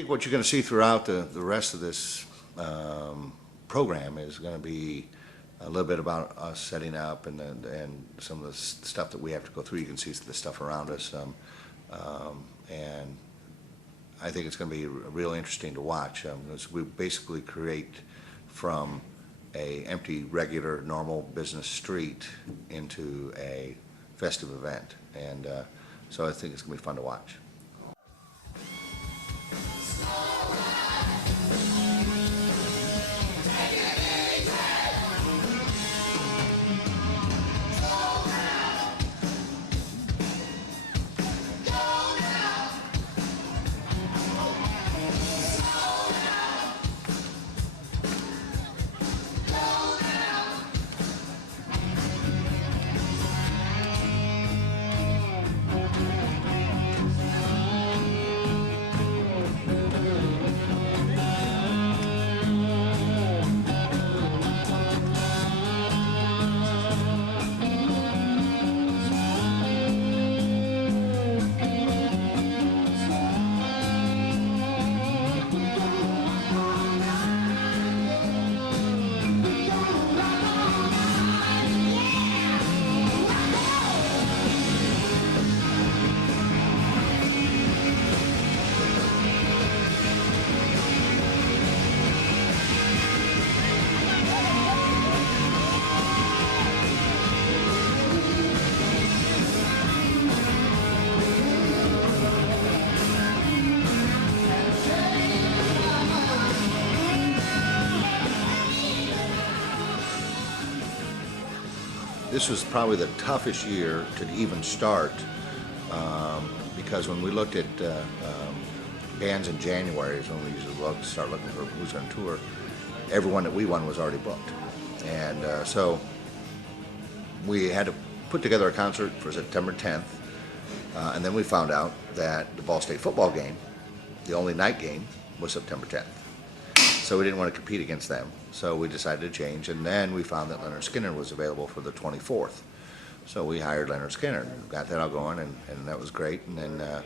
think what you're going to see throughout the rest of this program is going to be a little bit about us setting up and some of the stuff that we have to go through. You can see the stuff around us, and I think it's going to be real interesting to watch. We basically create from a empty, regular, normal business street into a festive event, and so I think it's going to be fun to watch. This was probably the toughest year to even start because when we looked at bands in January is when we usually start looking for who's on tour. Everyone that we won was already booked, and so we had to put together a concert for September 10th, and then we found out that the Ball State football game, the only night game, was September 10th. So we didn't want to compete against them. So we decided to change, and then we found that Leonard Skinner was available for the 24th. So we hired Leonard Skinner, got that all going, and that was great. And then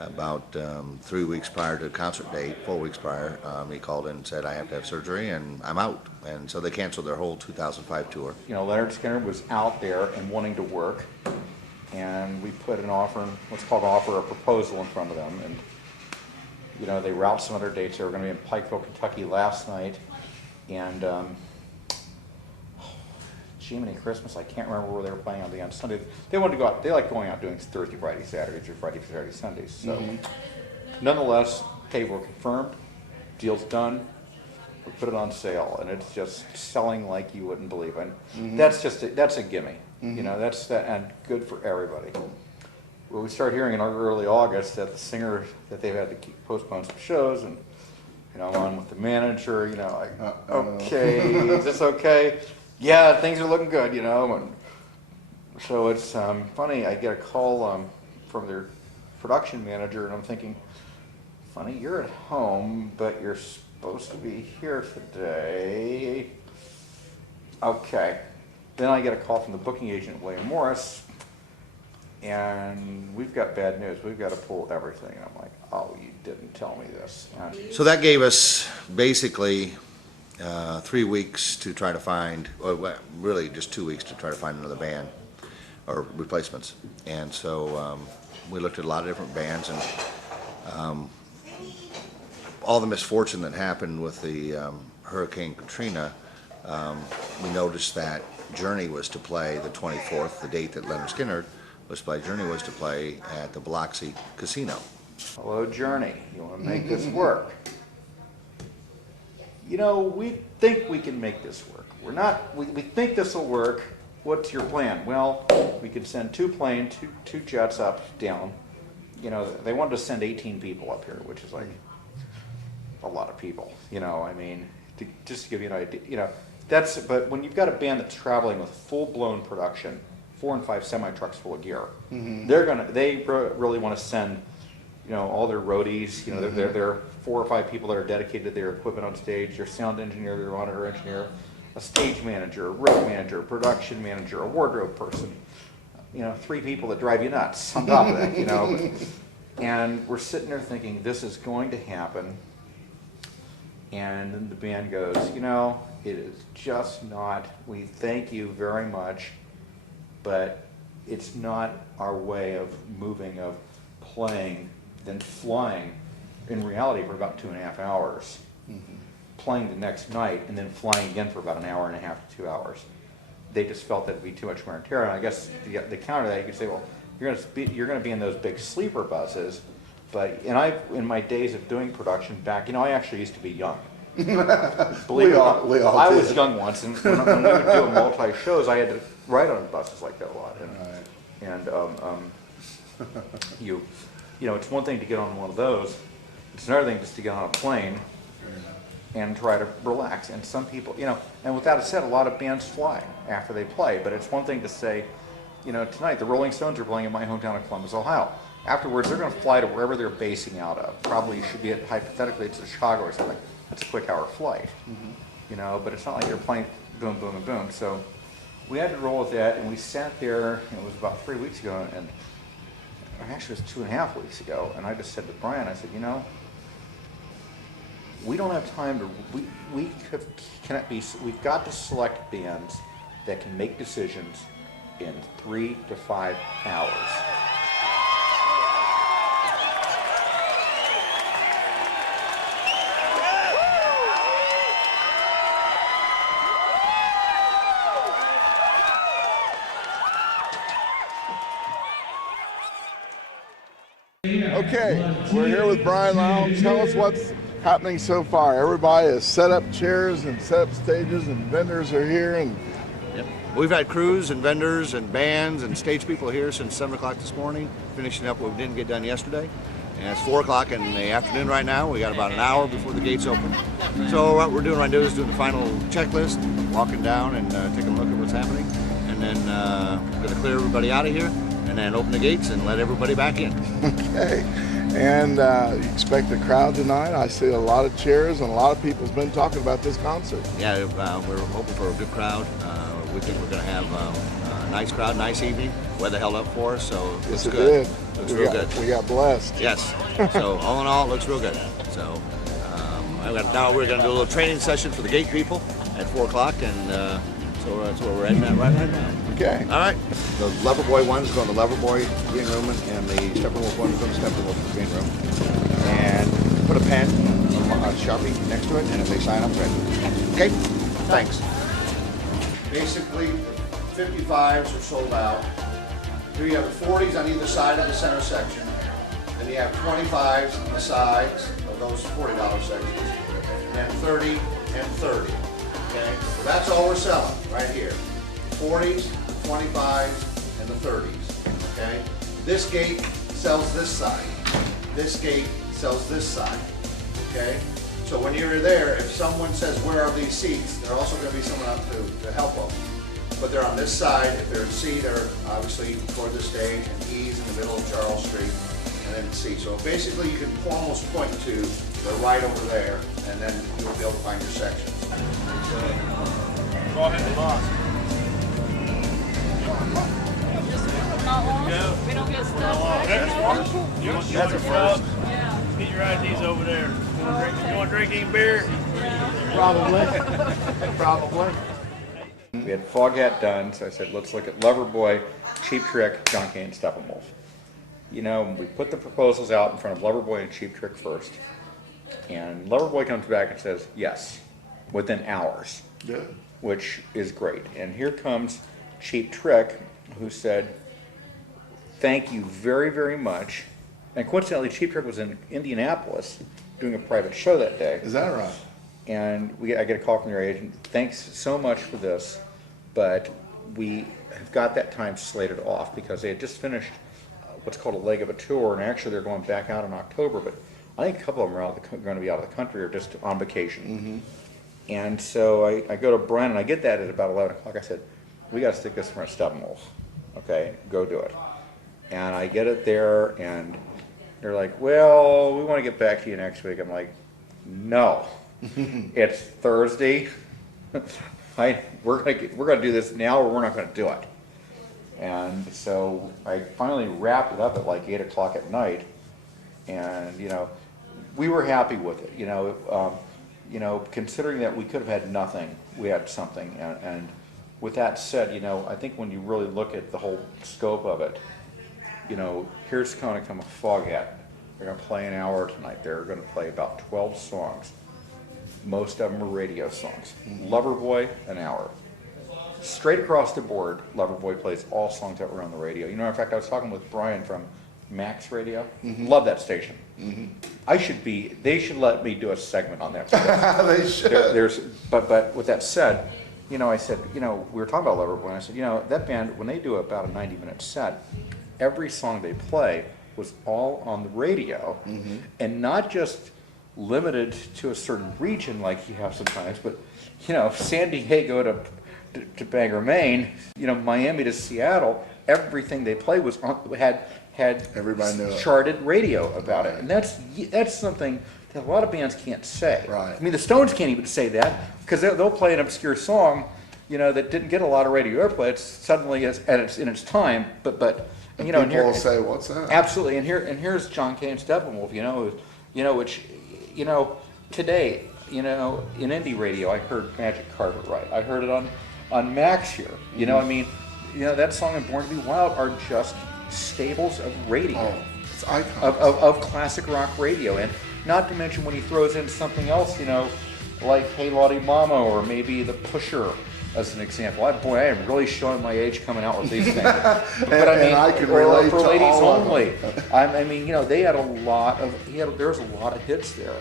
about 3 weeks prior to the concert date, 4 weeks prior, he called in and said, I have to have surgery, and I'm out. And so they canceled their whole 2005 tour. You know, Leonard Skinner was out there and wanting to work, and we put an offer, what's called an offer, a proposal in front of them. And you know, they were out some other dates. They were going to be in Pikeville, Kentucky last night, and Jiminy Christmas, I can't remember where they were playing on Sunday. They wanted to go out. They like going out doing Thursday, Friday, Saturdays, or Friday, Saturday, Sundays. So, nonetheless, hey, we're confirmed. Deal's done. We put it on sale, and it's just selling like you wouldn't believe. And that's a gimme. You know, that's that, and good for everybody. Well, we started hearing in early August that the singer, that they've had to postpone some shows, and you know, I'm on with the manager, you know, like, okay, is this okay? Yeah, things are looking good, you know, and so it's funny, I get a call from their production manager, and I'm thinking, funny, you're at home, but you're supposed to be here today. Okay. Then I get a call from the booking agent, William Morris, and we've got bad news. We've got to pull everything. And I'm like, oh, you didn't tell me this. So that gave us basically 3 weeks to try to find, or really just 2 weeks to try to find another band or replacements. And so we looked at a lot of different bands, and all the misfortune that happened with the Hurricane Katrina, we noticed that Journey was to play the 24th, the date that Leonard Skinner was to play. Journey was to play at the Biloxi Casino. Hello, Journey. You want to make this work? You know, we think we can make this work. We're not. We think this will work. What's your plan? Well, we could send two planes, two jets up, down. You know, they wanted to send 18 people up here, which is like a lot of people. You know, I mean, just to give you an idea. You know, but when you've got a band that's traveling with full-blown production, 4 and 5 semi-trucks full of gear, they really want to send, you know, all their roadies, you know, they're 4 or 5 people that are dedicated to their equipment on stage, their sound engineer, their monitor engineer, a stage manager, a road manager, a production manager, a wardrobe person, you know, 3 people that drive you nuts on top of that, you know. And we're sitting there thinking, this is going to happen. And then the band goes, you know, it is just not, we thank you very much, but it's not our way of moving, of playing, then flying, in reality, for about 2.5 hours. Playing the next night, and then flying again for about an hour and a half to 2 hours. They just felt that it'd be too much wear and tear. And I guess the counter to that, you could say, well, you're going to be in those big sleeper buses, but in my days of doing production back, you know, I actually used to be young. Believe it or not, I was young once, and when we would do multi-shows, I had to ride on buses like that a lot. And you know, it's one thing to get on one of those. It's another thing just to get on a plane and try to relax. And some people, you know, and with that said, a lot of bands fly after they play, but it's one thing to say, you know, tonight the Rolling Stones are playing in my hometown of Columbus, Ohio. Afterwards, they're going to fly to wherever they're basing out of. Probably should be hypothetically, it's Chicago or something. That's a quick hour flight, you know, but it's not like you're playing boom, boom, and boom. So we had to roll with that, and we sat there, it was about 3 weeks ago, and actually it was 2.5 weeks ago, and I just said to Brian, I said, you know, we don't have time to, we've got to select bands that can make decisions in 3 to 5 hours. Okay, we're here with Brian Lau. Tell us what's happening so far. Everybody has set up chairs and set up stages, and vendors are here. And Yep. We've had crews and vendors and bands and stage people here since 7 o'clock this morning, finishing up what we didn't get done yesterday. And it's 4 o'clock in the afternoon right now. We got about an hour before the gates open. So what we're doing right now is doing the final checklist, walking down and taking a look at what's happening. And then we're going to clear everybody out of here and then open the gates and let everybody back in. okay, and you expect the crowd tonight. I see a lot of chairs, and a lot of people's been talking about this concert. Yeah, we're hoping for a good crowd. We think we're going to have a nice crowd, nice evening. Weather held up for us, so it looks good. Looks real good. We got blessed. Yes. So all in all, it looks real good. So now we're going to do a little training session for the gate people at 4 o'clock, and so that's where we're heading at right now. Okay. All right. The Loverboy one is going to Loverboy green room, and the Steppenwolf one is going to Steppenwolf green room. And put a pen, a Sharpie next to it, and if they sign up, ready. Okay? Thanks. Basically, 55s are sold out. Here you have the 40s on either side of the center section. Then you have 25s on the sides of those $40 sections. And then 30 and 30. Okay? So that's all we're selling right here. 40s, 25s, and the 30s. Okay? This gate sells this side. This gate sells this side. Okay? So when you're there, if someone says, where are these seats, there's also going to be someone out to help them. But they're on this side. If they're in C, they're obviously toward the stage, and E's in the middle of Charles Street, and then C. So basically you can almost point to the right over there, and then you'll be able to find your sections. Go ahead, boss. Not long. We don't get stuff. You want your first? Get your IDs over there. You want to drink any beer? Probably. Probably. We had Foghat done, so I said, let's look at Loverboy, Cheap Trick, John Kane, and Steppenwolf. You know, we put the proposals out in front of Loverboy and Cheap Trick first, and Loverboy comes back and says, yes, within hours, Good. which is great. And here comes Cheap Trick, who said, thank you very, very much. And coincidentally, Cheap Trick was in Indianapolis doing a private show that day. Is that right? And I get a call from their agent, thanks so much for this, but we have got that time slated off because they had just finished what's called a leg of a tour, and actually they're going back out in October, but I think a couple of them are going to be out of the country or just on vacation. And so I go to Brian, and I get that at about 11 o'clock. I said, we got to stick this in front of Steppenwolf. Okay, go do it. And I get it there, and they're like, well, we want to get back to you next week. I'm like, no. It's Thursday. We're gonna do this now, or we're not gonna do it. And so I finally wrapped it up at like 8 o'clock at night, and we were happy with it. Considering that we could have had nothing, we had something. And with that said, I think when you really look at the whole scope of it, here's kind of come a Foghat. They're going to play an hour tonight. They're going to play about 12 songs. Most of them are radio songs. Loverboy, an hour. Straight across the board, Loverboy plays all songs that were on the radio. In fact, I was talking with Brian from Max Radio. Love that station. They should let me do a segment on that. They should. But with that said, I said, we were talking about Loverboy, and I said, that band, when they do about a 90-minute set, every song they play was all on the radio, and not just limited to a certain region like you have sometimes, but San Diego to Bangor, Maine, Miami to Seattle, everything they play was had Everybody knew it. charted radio about it, and that's something that a lot of bands can't say. Right. I mean, the Stones can't even say that because they'll play an obscure song, that didn't get a lot of radio airplay. It's suddenly it's in its time, but. People and here, will say, "What's that?" Absolutely, and here's John Kay and Steppenwolf. Which today, in indie radio, I heard Magic Carpet right. I heard it on Max here. That song and Born to Be Wild are just staples of radio, It's icons. of classic rock radio, and not to mention when he throws in something else, like Hey Lottie Mama or maybe The Pusher. As an example, I am really showing my age coming out with these things. But I can relate for to ladies all of only. They had a lot of. There was a lot of hits there.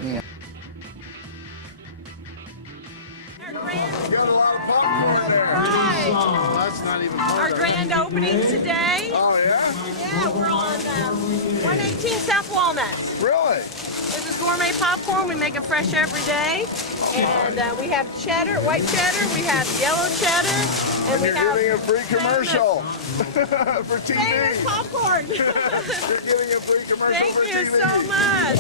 Got a lot of popcorn there. Right. That's not even part Our of it. grand opening today. Oh yeah? Yeah, we're on 118 South Walnut. Really? This is gourmet popcorn. We make it fresh every day. And we have cheddar, white cheddar. We have yellow cheddar. And we You're have giving a free commercial for TV. famous popcorn. You're giving a free commercial Thank for you TV. so much.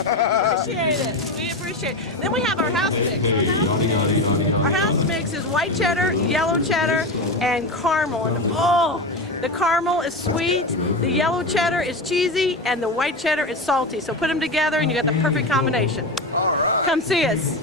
Appreciate it. We appreciate it. Then we have our house mix. Our house mix is white cheddar, yellow cheddar, and caramel. And the caramel is sweet, the yellow cheddar is cheesy, and the white cheddar is salty. So put them together and you got the perfect combination. Come see us.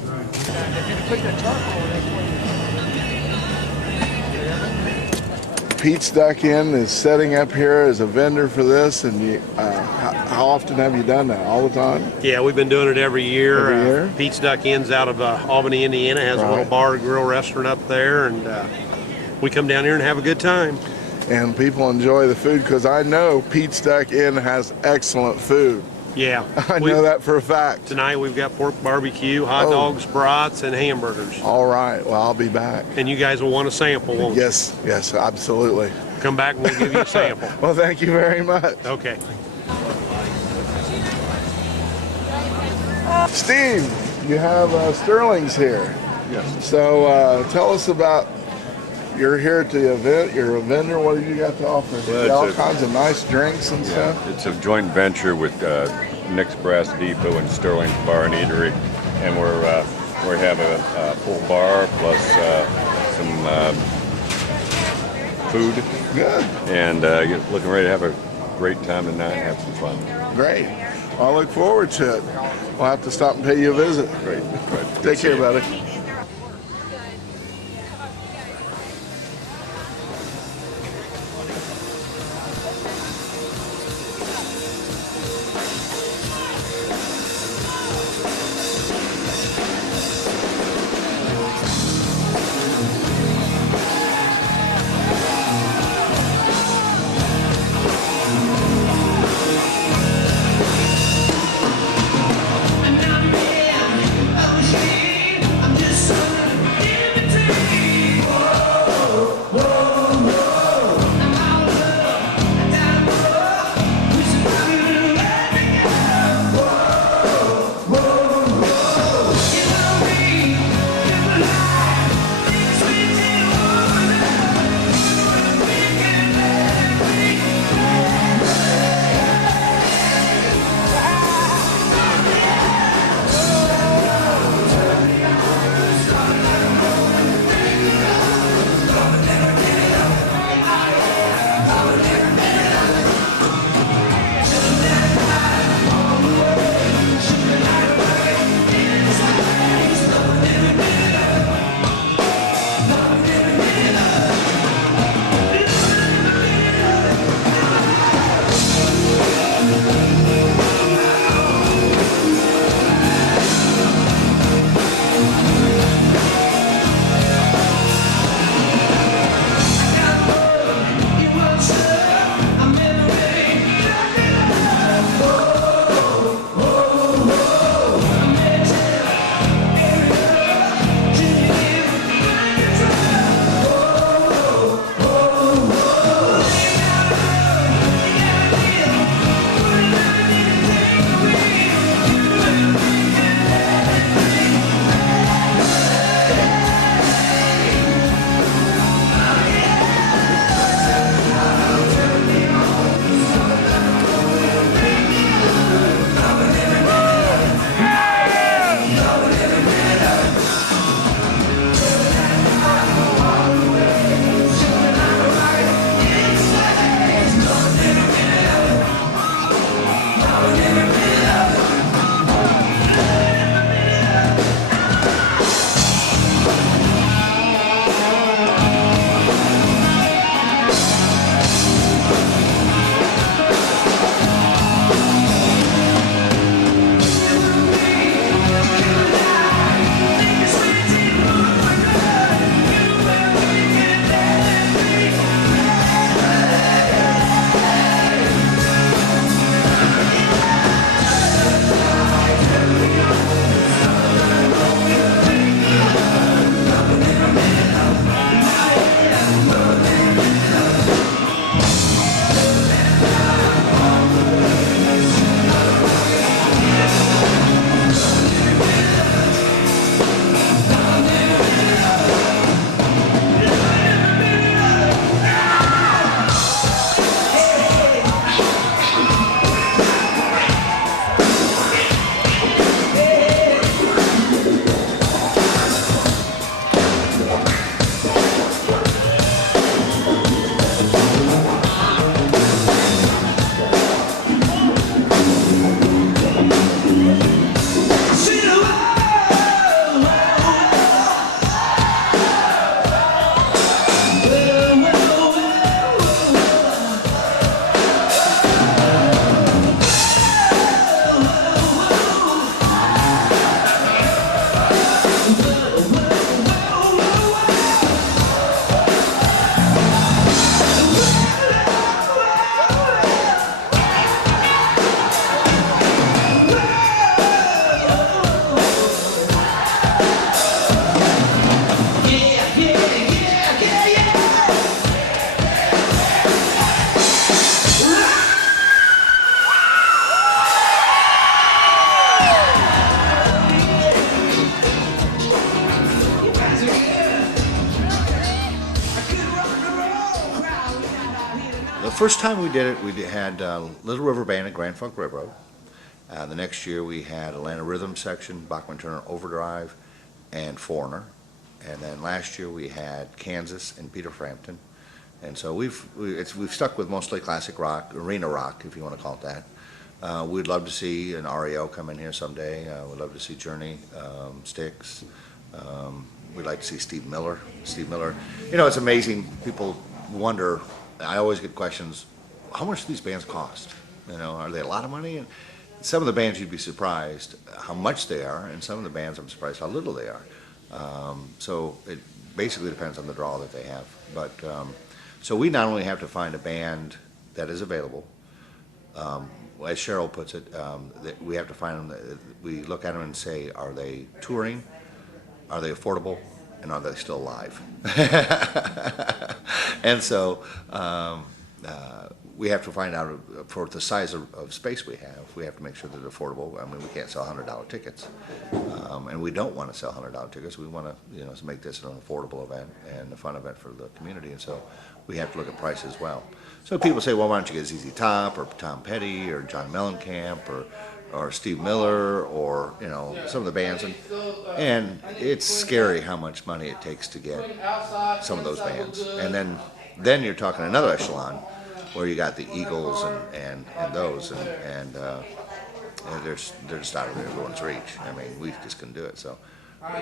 Pete's Duck Inn is setting up here as a vendor for this, and how often have you done that? All the time? Yeah, we've been doing it every year. Every year? Pete's Duck Inn's out of Albany, Indiana, has a little Right. bar, grill, restaurant up there, and we come down here and have a good time. And people enjoy the food because I know Pete's Duck Inn has excellent food. Yeah. I know that for a fact. Tonight we've got pork barbecue, hot dogs, brats, and hamburgers. All right, well, I'll be back. And you guys will want a sample, won't Yes, absolutely. you? Come back and we'll give you a sample. Well, thank you very much. Okay. Steve, you have Sterling's here. Yes. So tell us about, you're here at the event, you're a vendor, what have you got to offer? Well, You got all it's a- kinds of nice drinks and stuff. It's a joint venture with Nick's Brass Depot and Sterling's Bar and Eatery, and we have a full bar plus some food, Good, and looking ready to have a great time tonight and have some fun. great. Well, I look forward to it. We'll have to stop and pay you a visit. Great. Take Good to see care, you. buddy. And I'm here, I'm first time we did it, we had Little River Band at Grand Funk Railroad. The next year we had Atlanta Rhythm Section, Bachman Turner Overdrive, and Foreigner. And then last year we had Kansas and Peter Frampton. And so we've stuck with mostly classic rock, arena rock, if you want to call it that. We'd love to see an REO come in here someday. We'd love to see Journey, Styx. We'd like to see Steve Miller. You know, it's amazing. People wonder. I always get questions. How much do these bands cost? You know, are they a lot of money? And some of the bands you'd be surprised how much they are, and some of the bands I'm surprised how little they are. So it basically depends on the draw that they have. But so we not only have to find a band that is available. As Cheryl puts it, that we have to find them. We look at them and say, are they touring? Are they affordable? And are they still alive? And so we have to find out for the size of space we have. We have to make sure that they're affordable. I mean, we can't sell $100 tickets, and we don't want to sell $100 tickets. We want to, make this an affordable event and a fun event for the community. And so we have to look at price as well. So people say, well, why don't you get ZZ Top or Tom Petty or John Mellencamp or Steve Miller or some of the bands, and it's scary how much money it takes to get some of those bands. And then you're talking another echelon where you got the Eagles and those and they're just out of everyone's reach. I mean, we just couldn't do it. So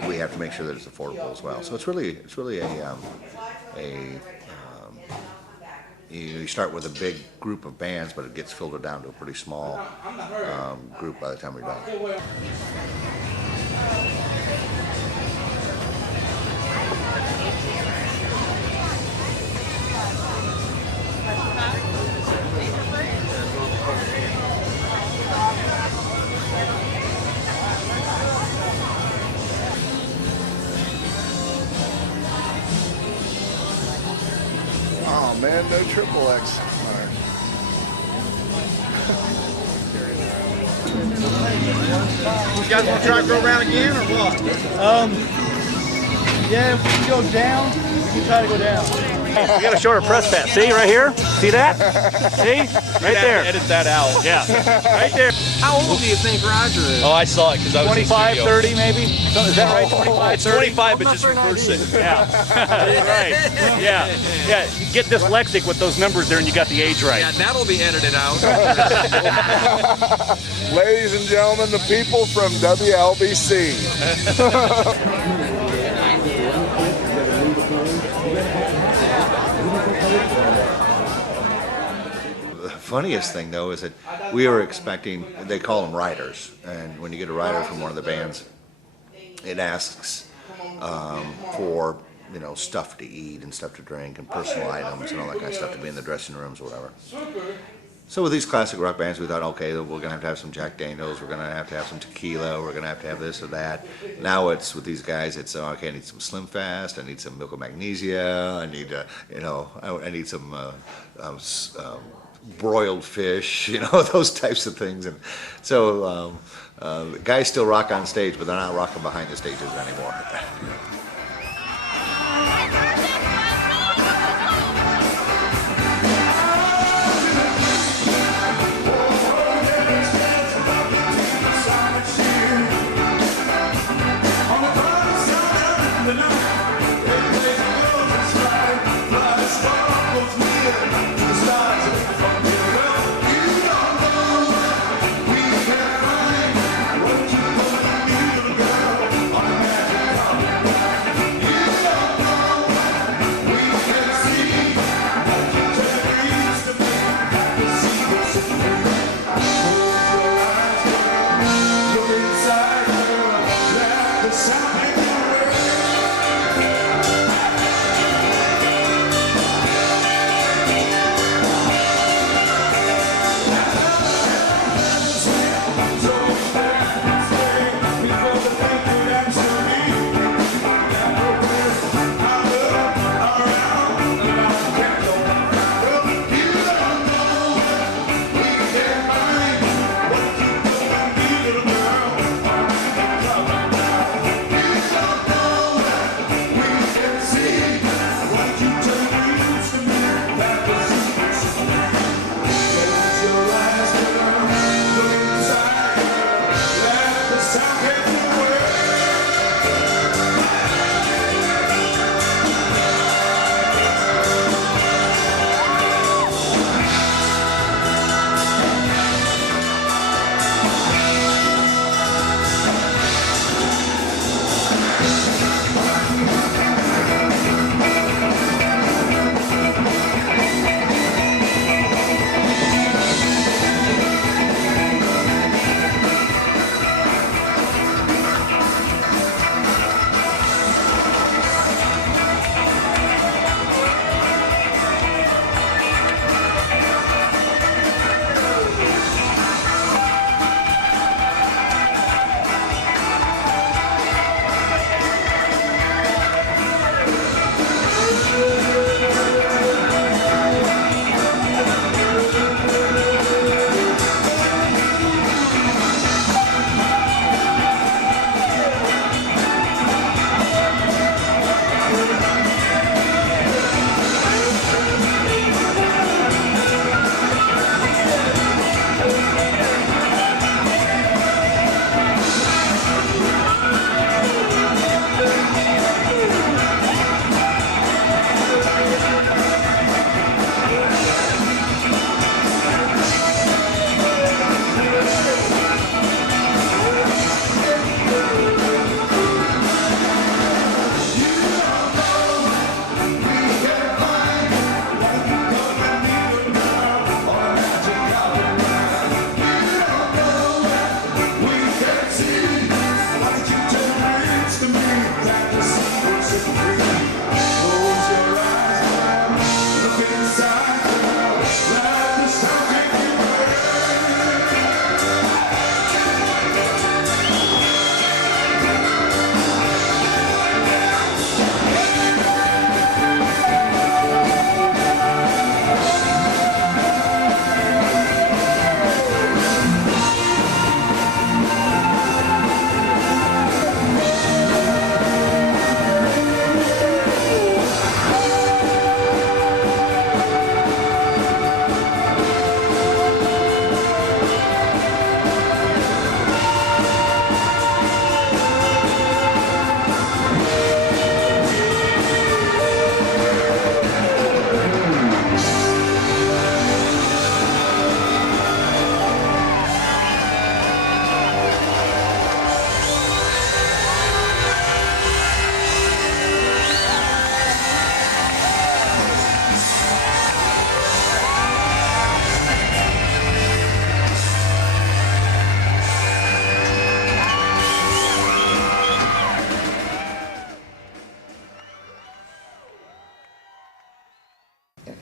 we have to make sure that it's affordable as well. So it's really you start with a big group of bands, but it gets filtered down to a pretty small group by the time we're done. Oh man, no triple X. You guys want to try to go around again or what? Yeah, if we can go down, we can try to go down. We got a shorter press pass. See right here? See that? See? Right there. Edit that out. Yeah. Right there. How old do you think Roger is? Oh, I saw it because I was 25, 30 maybe? So, is that right? 25, 30? 25, but just reverse it. Yeah. Right. Yeah. Yeah. You get dyslexic with those numbers there and you got the age right. Yeah, that'll be edited out. Ladies and gentlemen, the people from WLBC. The funniest thing, though, is that we were expecting, they call them riders, and when you get a rider from one of the bands, it asks for, stuff to eat and stuff to drink and personal items and all that kind of stuff to be in the dressing rooms or whatever. So with these classic rock bands, we thought, okay, we're going to have some Jack Daniels, we're going to have some tequila, we're going to have this or that. Now it's, with these guys, it's, okay, I need some Slim Fast, I need some Milk of Magnesia, I need, I need some broiled fish, those types of things. And so the guys still rock on stage, but they're not rocking behind the stages anymore.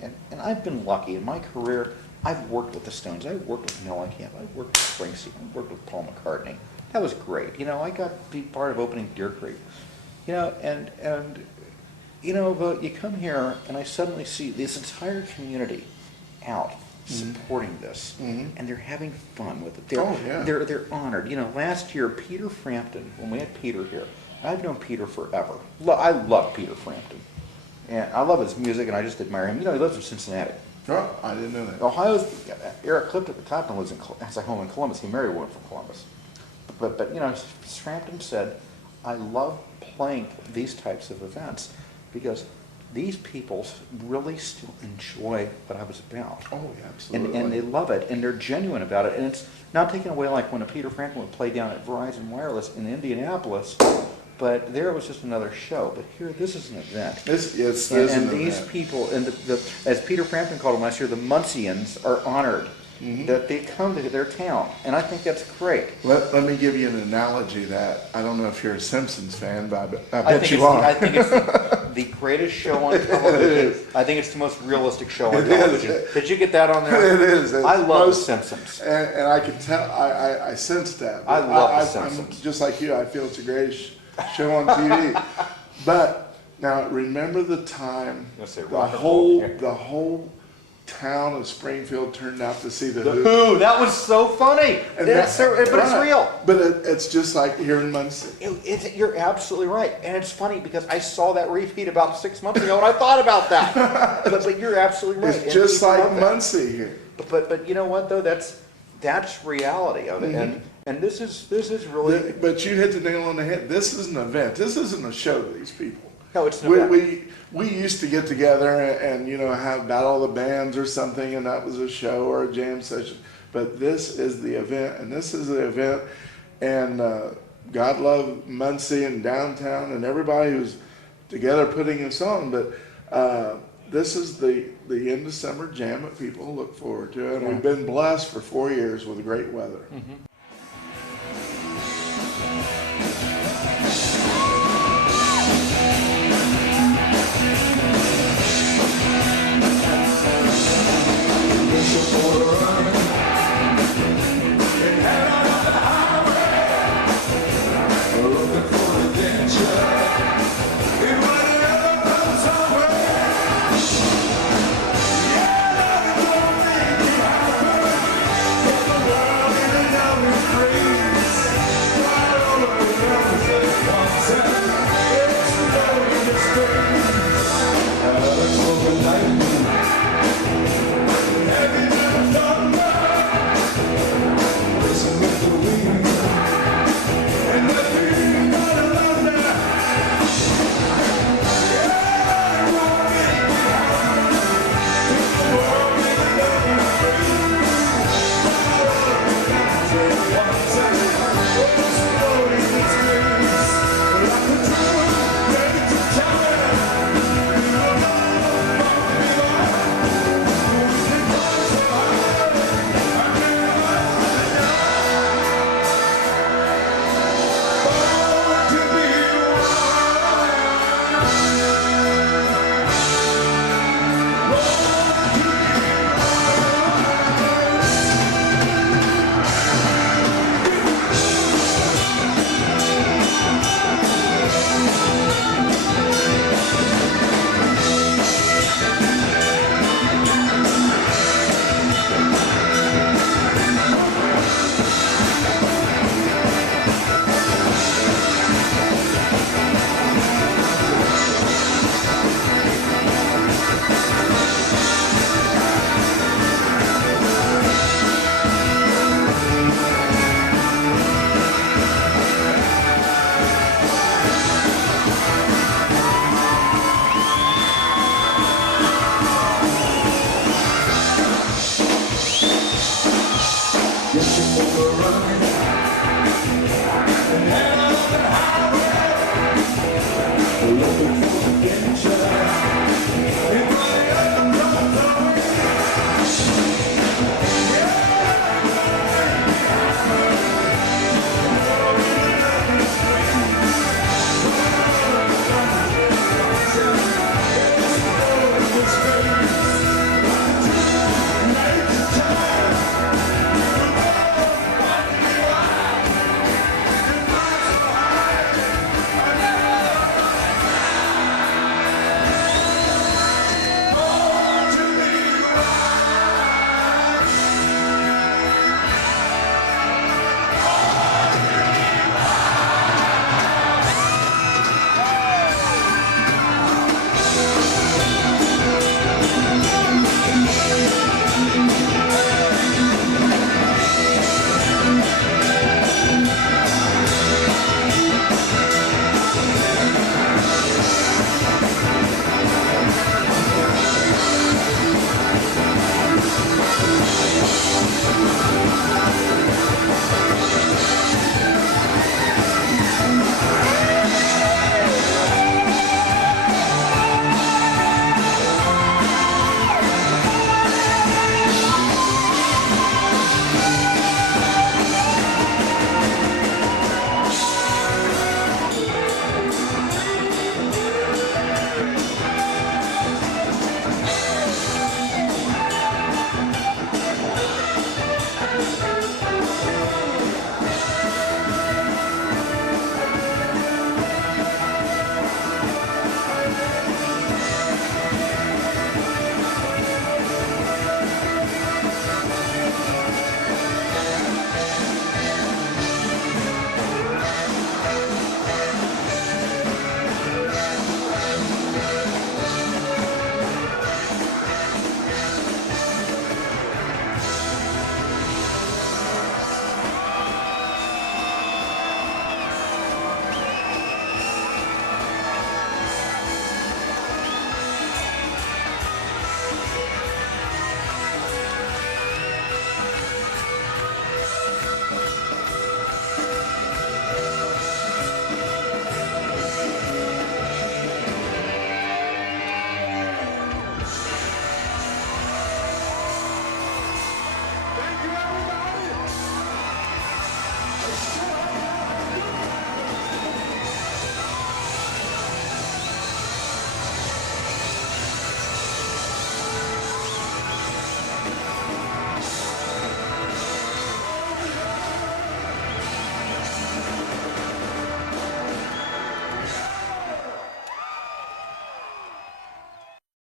and I've been lucky in my career. I've worked with the Stones. I've worked with Mellencamp. I've worked with Springsteen. I've worked with Paul McCartney. That was great. You know, I got to be part of opening Deer Creek. You know, and you know, but you come here and I suddenly see this entire community out supporting this, and they're having fun with it. They're honored. You know, last year Peter Frampton, when we had Peter here, I've known Peter forever. I love Peter Frampton, and I love his music, and I just admire him. You know, he lives in Cincinnati. Oh, I didn't know that. Ohio's Eric Clapton lives has a home in Columbus. He married a woman from Columbus, but you know, Frampton said, "I love playing these types of events because these people really still enjoy what I was about. Oh, yeah, absolutely. And they love it, and they're genuine about it. And it's not taken away like when a Peter Frampton would play down at Verizon Wireless in Indianapolis, but there it was just another show. But here, this is an event. And these people, and as Peter Frampton called them last year, the Muncians are honored that they come to their town, and I think that's great. Let me give you an analogy that I don't know if you're a Simpsons fan, but I bet you are. I think it's the greatest show on television. I think it's the most realistic show on television. Did you get that on there? It is. I love The Simpsons. And I can tell, I sensed that. I love The Simpsons. I'm just like you, I feel it's the greatest show on TV. But now remember the time the whole town of Springfield turned out to see the Who. That was so funny. And but it's real. But it's just like here in Muncie. You're absolutely right. And it's funny because I saw that repeat about 6 months ago and I thought about that. but you're absolutely right. It's just like Muncie here. But you know what though? That's reality of it. And this is really. But you hit the nail on the head. This is an event. This isn't a show to these people. No, it's not. We used to get together and you know have Battle of the Bands or something, and that was a show or a jam session. But this is the event, and this is the event, and God love Muncie and downtown and everybody who's together putting this on. But this is the end of summer jam that people look forward to, and we've been blessed for 4 years with great weather.